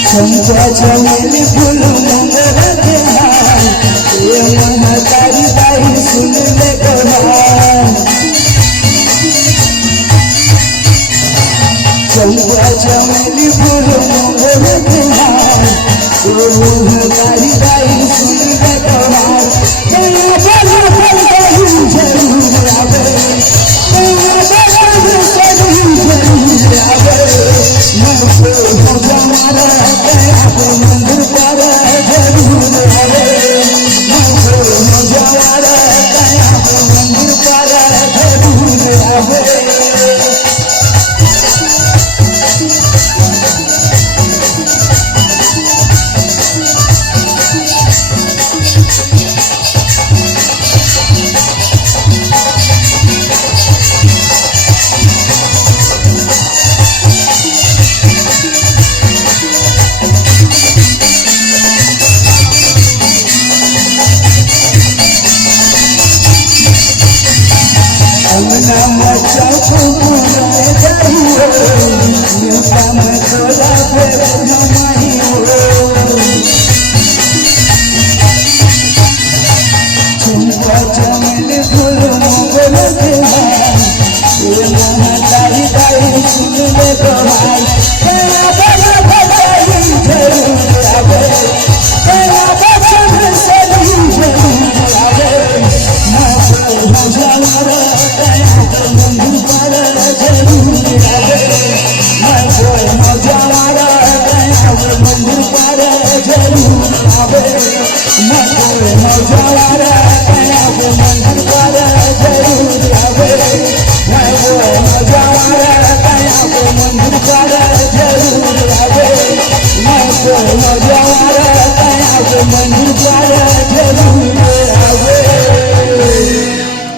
चमेली फूल मंगल के हाल ये महतारी दाई सुन ले कहान चमेली फूल मंगल के हाल ये महतारी दाई सुन ले कहान तेरा बड़ा फल जरूर आवे तेरा बड़ा फल जरूर आवे मैं हो जमारा मंदिर पर जरूर आवे मैं जवारा मंदिर पर जरूर आवे मंदिर पर जरूर आवे मैं